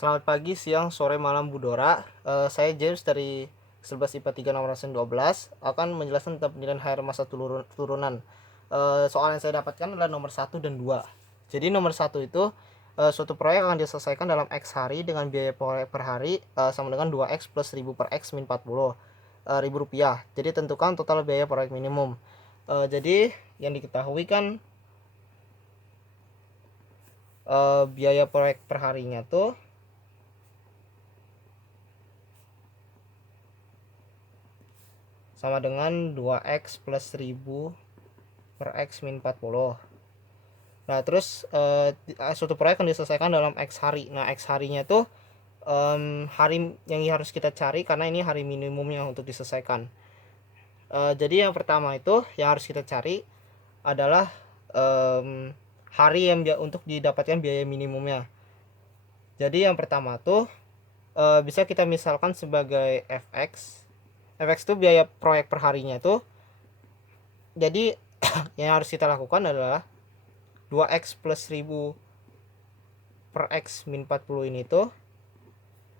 Selamat pagi, siang, sore, malam Bu Dora. Saya James dari 11 IPA 3 nomor 12 akan menjelaskan tentang penilaian HR masa turunan. Soal yang saya dapatkan adalah nomor 1 dan 2. Jadi nomor 1 itu suatu proyek akan diselesaikan dalam X hari dengan biaya proyek per hari sama dengan 2X plus 1000 per X min 40 ribu rupiah. Jadi tentukan total biaya proyek minimum. Jadi yang diketahui kan biaya proyek per harinya tuh sama dengan 2X plus 1000 per X min 40. Nah terus suatu proyek akan diselesaikan dalam X hari. Nah X harinya tuh hari yang harus kita cari karena ini hari minimumnya untuk diselesaikan. Jadi yang pertama itu yang harus kita cari adalah hari yang untuk didapatkan biaya minimumnya. Jadi yang pertama tuh bisa kita misalkan sebagai fx. Fx itu biaya proyek per harinya tuh. Jadi yang harus kita lakukan adalah 2X plus 1000 per X min 40 ini tuh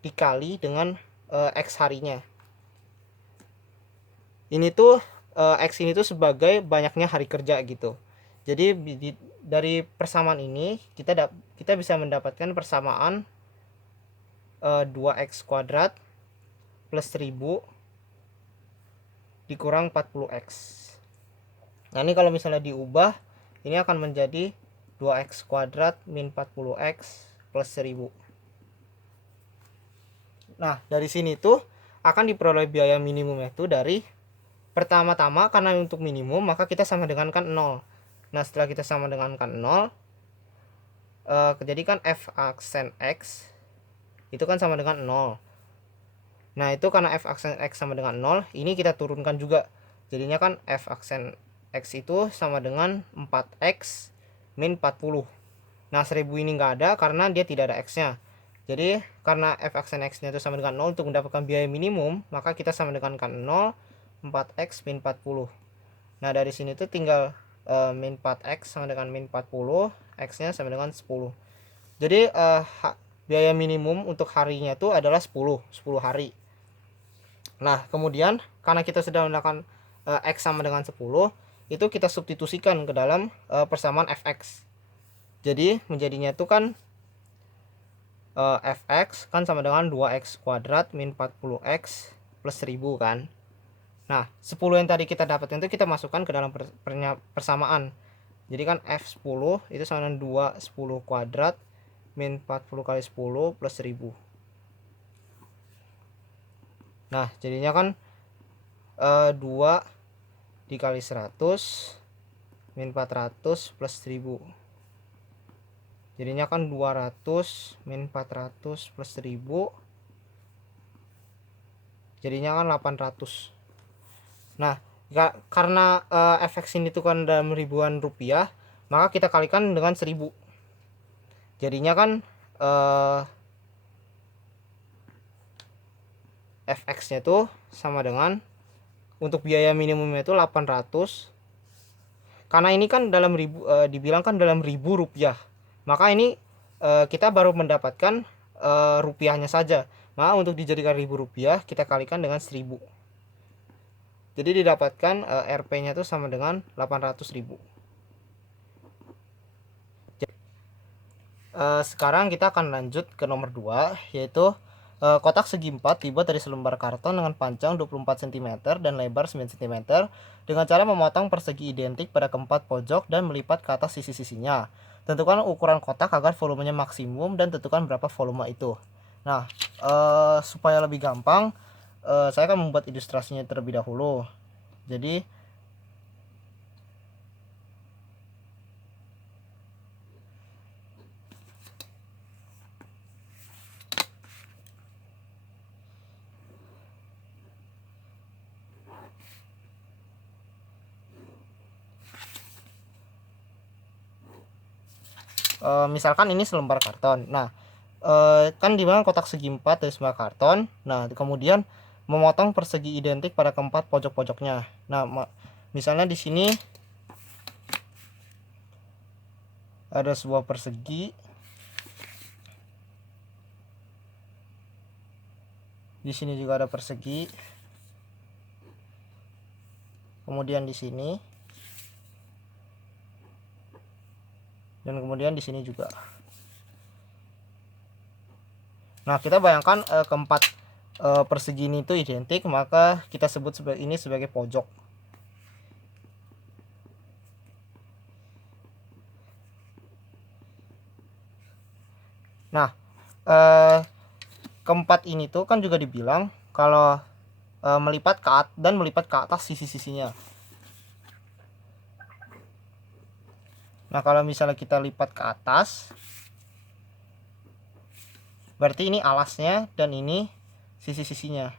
dikali dengan X harinya. Ini tuh X ini tuh sebagai banyaknya hari kerja gitu. Jadi dari persamaan ini kita bisa mendapatkan persamaan 2X kuadrat plus 1000 dikurang 40X. Nah ini kalau misalnya diubah, ini akan menjadi 2X kuadrat min 40X plus 1000. Nah dari sini tuh akan diperoleh biaya minimumnya itu dari pertama-tama, karena untuk minimum maka kita sama dengan kan 0. Nah setelah kita sama dengan kan 0, jadi kan f aksen x itu kan sama dengan 0. Nah itu karena f aksen x sama dengan 0, ini kita turunkan juga. Jadinya kan f aksen x itu sama dengan 4x min 40. Nah 1000 ini nggak ada karena dia tidak ada x nya. Jadi karena f aksen x nya itu sama dengan 0, untuk mendapatkan biaya minimum maka kita sama dengan kan 0 4x min 40. Nah dari sini tuh tinggal min 4x sama dengan min 40, x nya sama dengan 10. Jadi biaya minimum untuk harinya itu adalah 10 hari. Nah kemudian karena kita sudah menggunakan x sama dengan 10, itu kita substitusikan ke dalam persamaan fx. Jadi menjadinya itu kan fx kan sama dengan 2x kuadrat min 40x plus 1000 kan. Nah 10 yang tadi kita dapatkan itu kita masukkan ke dalam persamaan. Jadi kan f10 itu sama dengan 2 10 kuadrat min 40 kali 10 plus 1000. Nah jadinya kan 2 dikali 100 min 400 plus 1000. Jadinya kan 200 min 400 plus 1000. Jadinya kan 800. Nah karena fx ini tuh kan dalam ribuan rupiah, maka kita kalikan dengan 1000. Jadinya kan fx nya tuh sama dengan, untuk biaya minimumnya itu 800. Karena ini kan dalam dibilang kan dalam ribu rupiah, maka ini kita baru mendapatkan rupiahnya saja. Maka untuk dijadikan ribu rupiah kita kalikan dengan 1000. Jadi didapatkan RP nya itu sama dengan 800.000. Sekarang kita akan lanjut ke nomor 2, yaitu kotak segi 4 dibuat dari selembar karton dengan panjang 24 cm dan lebar 9 cm dengan cara memotong persegi identik pada keempat pojok dan melipat ke atas sisi-sisinya. Tentukan ukuran kotak agar volumenya maksimum dan tentukan berapa volume itu. Nah supaya lebih gampang, saya akan membuat ilustrasinya terlebih dahulu. Jadi misalkan ini selembar karton. Nah kan dimana kotak segi 4 dari selembar karton. Nah kemudian memotong persegi identik pada keempat pojok-pojoknya. Nah misalnya di sini ada sebuah persegi Di sini juga ada persegi. Kemudian di sini. Dan kemudian di sini juga. Nah, kita bayangkan keempat persegi ini itu identik, maka kita sebut ini sebagai pojok. Nah, keempat ini tuh kan juga dibilang kalau melipat ke atas dan melipat ke atas sisi-sisinya. Nah, kalau misalnya kita lipat ke atas, berarti ini alasnya dan ini sisi-sisinya.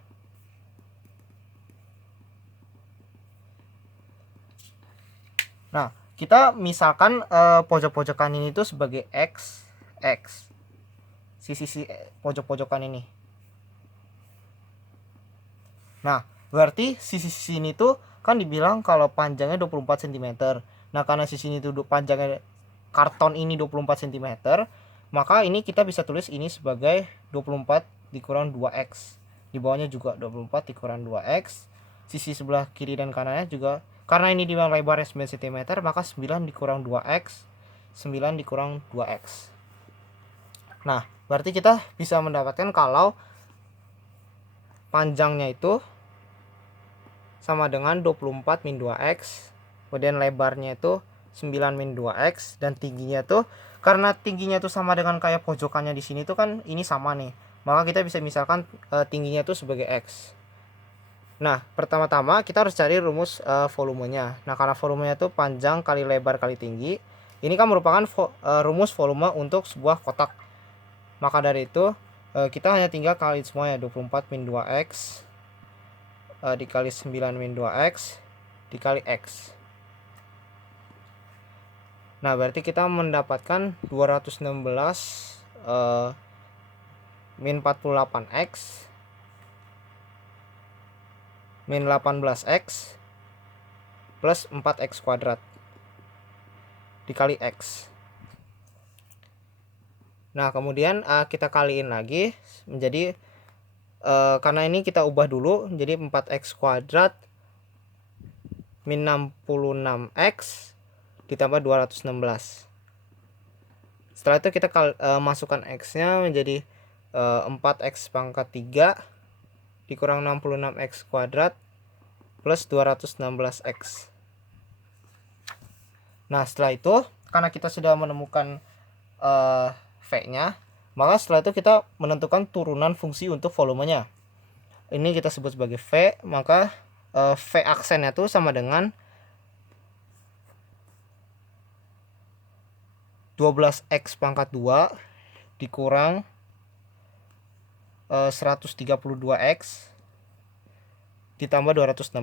Nah, kita misalkan pojok-pojokan ini tuh sebagai X. Sisi pojok-pojokan ini. Nah, berarti sisi-sisi ini tuh kan dibilang kalau panjangnya 24 cm. Nah, karena sisi ini tuh panjangnya karton ini 24 cm, maka ini kita bisa tulis ini sebagai 24 dikurang 2x. Di bawahnya juga 24 dikurang 2x. Sisi sebelah kiri dan kanannya juga, karena ini dibilang lebarnya 9 cm, maka 9 dikurang 2x, 9 dikurang 2x. Nah, berarti kita bisa mendapatkan kalau panjangnya itu sama dengan 24 min 2x, kemudian lebarnya itu 9 min 2x, dan tingginya tuh karena tingginya tuh sama dengan kayak pojokannya di sini tuh kan ini sama nih. Maka kita bisa misalkan tingginya tuh sebagai x. Nah, pertama-tama kita harus cari rumus volumenya. Nah, karena volumenya tuh panjang kali lebar kali tinggi. Ini kan merupakan rumus volume untuk sebuah kotak. Maka dari itu kita hanya tinggal kali semuanya, 24 min 2x dikali 9 min 2x dikali x. Nah, berarti kita mendapatkan 216 min 48x min 18x plus 4x kuadrat dikali x. Nah, kemudian kita kaliin lagi menjadi karena ini kita ubah dulu jadi 4x kuadrat min 66x ditambah 216. Setelah itu kita masukkan x nya menjadi 4x pangkat 3 dikurang 66x kuadrat plus 216x. Nah, setelah itu karena kita sudah menemukan V-nya, maka setelah itu kita menentukan turunan fungsi untuk volumenya. Ini kita sebut sebagai V, maka V aksennya itu sama dengan 12x pangkat 2 dikurang 132x ditambah 216.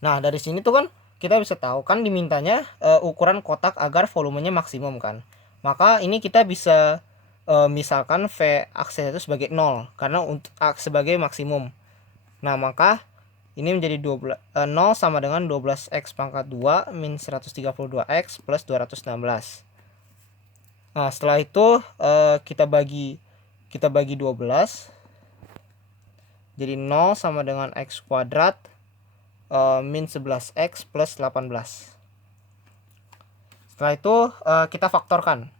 Nah, dari sini tuh kan kita bisa tahu kan dimintanya ukuran kotak agar volumenya maksimum kan. Maka ini kita bisa misalkan V aksen itu sebagai 0 karena untuk sebagai maksimum. Nah, maka ini menjadi 0 sama dengan 12x pangkat 2 min 132x plus 216. Nah, setelah itu kita bagi 12. Jadi 0 sama dengan x kuadrat min 11x plus 18. Setelah itu kita faktorkan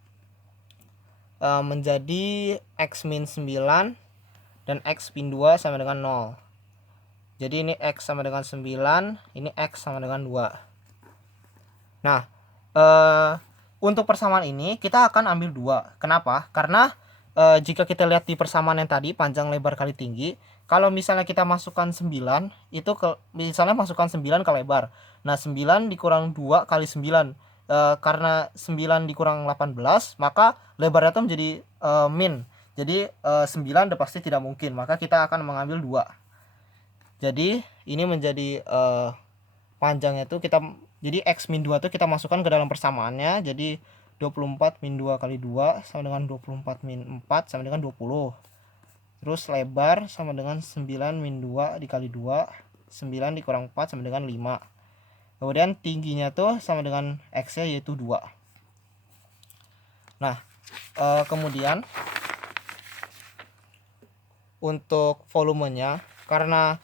menjadi x min 9 dan x min 2 sama dengan 0. Jadi ini x sama dengan 9, ini x sama dengan 2. Nah, untuk persamaan ini kita akan ambil 2. Kenapa? Karena jika kita lihat di persamaan yang tadi panjang lebar kali tinggi, kalau misalnya kita masukkan 9 itu misalnya masukkan 9 ke lebar. Nah, 9 dikurang 2 kali 9. Karena 9 dikurang 18, maka lebarnya itu menjadi min. Jadi 9 udah pasti tidak mungkin, maka kita akan mengambil 2. Jadi ini menjadi panjangnya itu jadi x min 2 itu kita masukkan ke dalam persamaannya. Jadi 24 min 2 kali 2 sama dengan 24 min 4 sama dengan 20. Terus lebar sama dengan 9 min 2 dikali 2, 9 dikurang 4 sama dengan 5. Kemudian tingginya tuh sama dengan x-nya yaitu 2. Nah, kemudian untuk volumenya, karena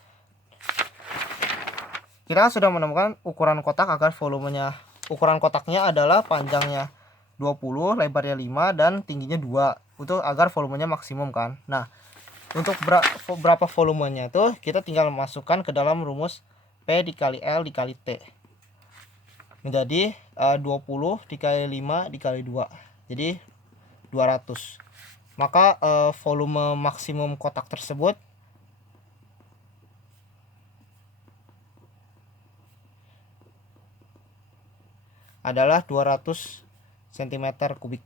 kita sudah menemukan ukuran kotak agar volumenya, ukuran kotaknya adalah panjangnya 20, lebarnya 5 dan tingginya 2, untuk agar volumenya maksimum kan. Nah, untuk berapa volumenya tuh kita tinggal masukkan ke dalam rumus P dikali L dikali T. Menjadi 20 dikali 5 dikali 2. Jadi 200. Maka volume maksimum kotak tersebut adalah 200 cm kubik.